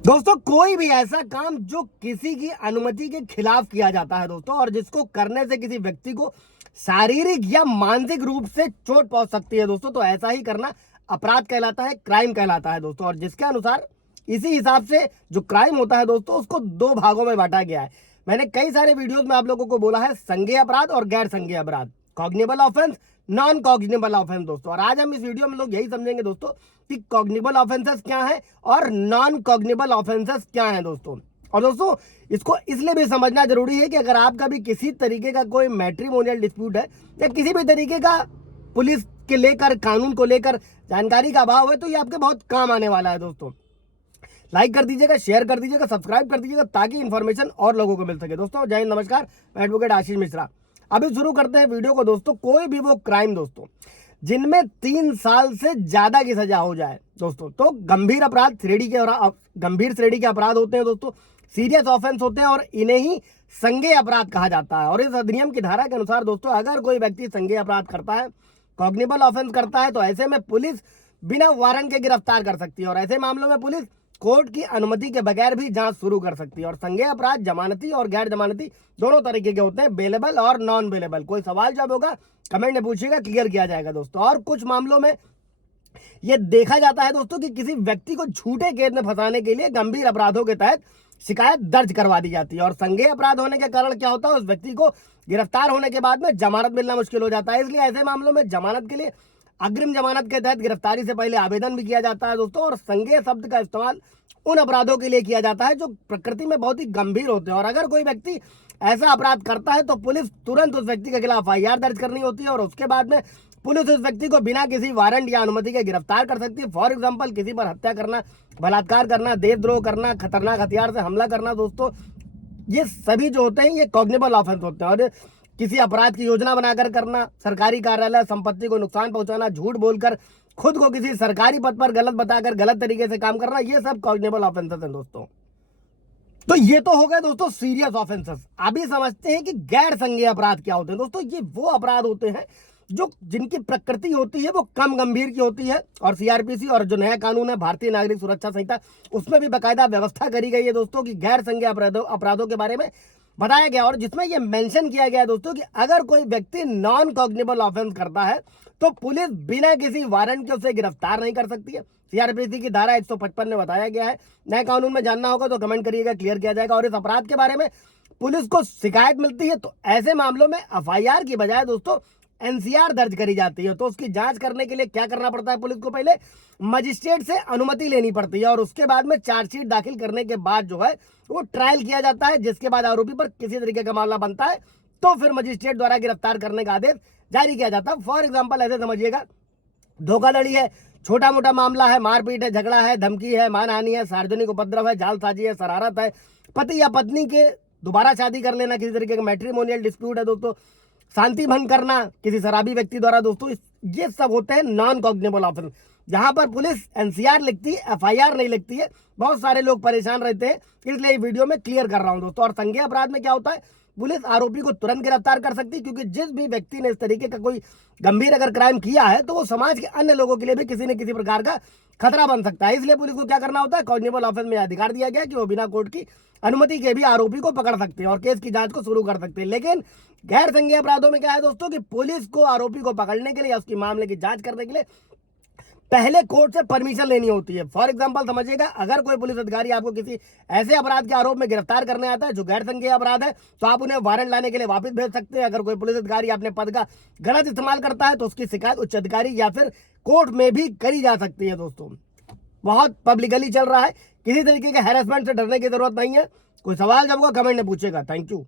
दोस्तों कोई भी ऐसा काम जो किसी की अनुमति के खिलाफ किया जाता है दोस्तों, और जिसको करने से किसी व्यक्ति को शारीरिक या मानसिक रूप से चोट पहुंच सकती है दोस्तों, तो ऐसा ही करना अपराध कहलाता है, क्राइम कहलाता है दोस्तों। और जिसके अनुसार इसी हिसाब से जो क्राइम होता है दोस्तों, उसको दो भागों में बांटा गया है। मैंने कई सारे वीडियोस में आप लोगों को बोला है संज्ञेय अपराध और गैर संज्ञेय अपराध, कॉग्निबल ऑफेंस, नॉन कॉग्निबल ऑफेंस दोस्तों। और आज हम इस वीडियो में लोग यही समझेंगे दोस्तों कि कॉग्निबल ऑफेंसेस क्या है और नॉन कॉग्निबल ऑफेंसेस क्या है दोस्तों। और दोस्तों इसको इसलिए भी समझना जरूरी है कि अगर आपका भी किसी तरीके का कोई मैट्रिमोनियल डिस्प्यूट है या किसी भी तरीके का पुलिस के लेकर, कानून को लेकर जानकारी का अभाव है, तो ये आपके बहुत काम आने वाला है दोस्तों। लाइक कर दीजिएगा, शेयर कर दीजिएगा, सब्सक्राइब कर दीजिएगा ताकि इन्फॉर्मेशन और लोगों को मिल सके दोस्तों। जय हिंद, नमस्कार, मैं एडवोकेट आशीष मिश्रा। अभी शुरू करते हैं वीडियो को दोस्तों। कोई भी वो क्राइम दोस्तों जिनमें 3 साल से ज्यादा की सजा हो जाए दोस्तों, तो गंभीर अपराध गंभीर श्रेणी के अपराध होते हैं दोस्तों, सीरियस ऑफेंस होते हैं, और इन्हें ही संज्ञेय अपराध कहा जाता है। और इस अधिनियम की धारा के अनुसार दोस्तों, अगर कोई व्यक्ति संज्ञेय अपराध करता है, कॉग्निबल ऑफेंस करता है, तो ऐसे में पुलिस बिना वारंट के गिरफ्तार कर सकती है। और ऐसे मामलों में पुलिस कोर्ट की अनुमति के बगैर भी जांच शुरू कर सकती है। और संज्ञेय अपराध जमानती और गैर जमानती दोनों तरीके के होते हैं, बेलेबल और नॉन बेलेबल। कोई सवाल जब होगा कमेंट में पूछिएगा, क्लियर किया जाएगा दोस्तों। और कुछ मामलों में यह देखा जाता है दोस्तों कि किसी व्यक्ति को झूठे केस में फंसाने के लिए गंभीर अपराधों के तहत शिकायत दर्ज करवा दी जाती है। और संज्ञेय अपराध होने के कारण क्या होता है, उस व्यक्ति को गिरफ्तार होने के बाद में जमानत मिलना मुश्किल हो जाता है। इसलिए ऐसे मामलों में जमानत के लिए अग्रिम जमानत के तहत गिरफ्तारी से पहले आवेदन भी किया जाता है दोस्तों। और संज्ञेय शब्द का इस्तेमाल उन अपराधों के लिए किया जाता है जो प्रकृति में बहुत ही गंभीर होते हैं। और अगर कोई व्यक्ति ऐसा अपराध करता है तो पुलिस तुरंत उस व्यक्ति के खिलाफ एफआईआर दर्ज करनी होती है, और उसके बाद में पुलिस उस व्यक्ति को बिना किसी वारंट या अनुमति के गिरफ्तार कर सकती है। फॉर एग्जाम्पल, किसी पर हत्या करना, बलात्कार करना, देशद्रोह करना, खतरनाक हथियार से हमला करना दोस्तों, ये सभी जो होते हैं ये कॉग्निबल ऑफेंस होते हैं। और किसी अपराध की योजना बनाकर करना, सरकारी कार्यालय, संपत्ति को नुकसान पहुंचाना, झूठ बोलकर खुद को किसी सरकारी पद पर गलत बताकर गलत तरीके से काम करना, ये सब कॉग्निबल ऑफेंसेस हैं दोस्तों। तो ये तो हो गए दोस्तों सीरियस ऑफेंसेस। अभी समझते हैं कि गैर संज्ञेय अपराध क्या होते हैं दोस्तों। ये वो अपराध होते हैं जो जिनकी प्रकृति होती है वो कम गंभीर की होती है। और सीआरपीसी और जो नया कानून है भारतीय नागरिक सुरक्षा संहिता, उसमें भी बाकायदा व्यवस्था करी गई है दोस्तों कि गैर संज्ञेय अपराधों के बारे में बताया गया। और जिसमें यह मेंशन किया गया है दोस्तों कि अगर कोई व्यक्ति नॉन कॉग्निबल ऑफेंस करता है तो पुलिस बिना किसी वारंट के उसे गिरफ्तार नहीं कर सकती है। सीआरपीसी की धारा 155 में बताया गया है। नए कानून में जानना होगा तो कमेंट करिएगा, क्लियर किया जाएगा। और इस अपराध के बारे में पुलिस को शिकायत मिलती है तो ऐसे मामलों में एफआईआर की बजाय दोस्तों एनसीआर दर्ज करी जाती है। तो उसकी जांच करने के लिए क्या करना पड़ता है, पुलिस को पहले मजिस्ट्रेट से अनुमति लेनी पड़ती है, और उसके बाद में चार्जशीट दाखिल करने के बाद जो है वो ट्रायल किया जाता है, जिसके बाद आरोपी पर किसी तरीके का मामला बनता है तो फिर मजिस्ट्रेट द्वारा गिरफ्तार करने का आदेश जारी किया जाता है। फॉर एग्जाम्पल ऐसे समझिएगा, धोखाधड़ी है, छोटा मोटा मामला है, मारपीट है, झगड़ा है, धमकी है, मानहानि है, सार्वजनिक उपद्रव है, जालसाजी है, शरारत है, पति या पत्नी के दोबारा शादी कर लेना, किसी तरीके का मैट्रिमोनियल डिस्प्यूट है दोस्तों, शांति भंग करना किसी शराबी व्यक्ति द्वारा दोस्तों, ये सब होते हैं नॉन कॉग्निबल ऑफेंस, जहां पर पुलिस एनसीआर लिखती है, एफआईआर नहीं लिखती है। बहुत सारे लोग परेशान रहते हैं, इसलिए वीडियो में क्लियर कर रहा हूं दोस्तों। और संज्ञेय अपराध में क्या होता है, पुलिस आरोपी को तुरंत गिरफ्तार कर सकती है, क्योंकि जिस भी व्यक्ति ने इस तरीके का कोई गंभीर अगर क्राइम किया है तो वो समाज के अन्य लोगों के लिए भी किसी न किसी प्रकार का खतरा बन सकता है। इसलिए पुलिस को क्या करना होता है, कॉग्निबल ऑफेंस में अधिकार दिया गया कि वो बिना कोर्ट की अनुमति के भी आरोपी को पकड़ सकते हैं और केस की जांच को शुरू कर सकते हैं। लेकिन गैर संज्ञेय अपराधों में क्या है दोस्तों कि पुलिस को आरोपी को पकड़ने के लिए, उसकी मामले की जांच करने के लिए पहले कोर्ट से परमिशन लेनी होती है। फॉर एग्जांपल समझिएगा, अगर कोई पुलिस अधिकारी आपको किसी ऐसे अपराध के आरोप में गिरफ्तार करने आता है जो गैर संज्ञेय अपराध है, तो आप उन्हें वारंट लाने के लिए वापस भेज सकते हैं। अगर कोई पुलिस अधिकारी अपने पद का गलत इस्तेमाल करता है तो उसकी शिकायत उच्च अधिकारी या फिर कोर्ट में भी करी जा सकती है दोस्तों। बहुत पब्लिकली चल रहा है, किसी तरीके के हैरेसमेंट से डरने की जरूरत नहीं है। कोई सवाल जब होगा कमेंट में पूछेगा। Thank you.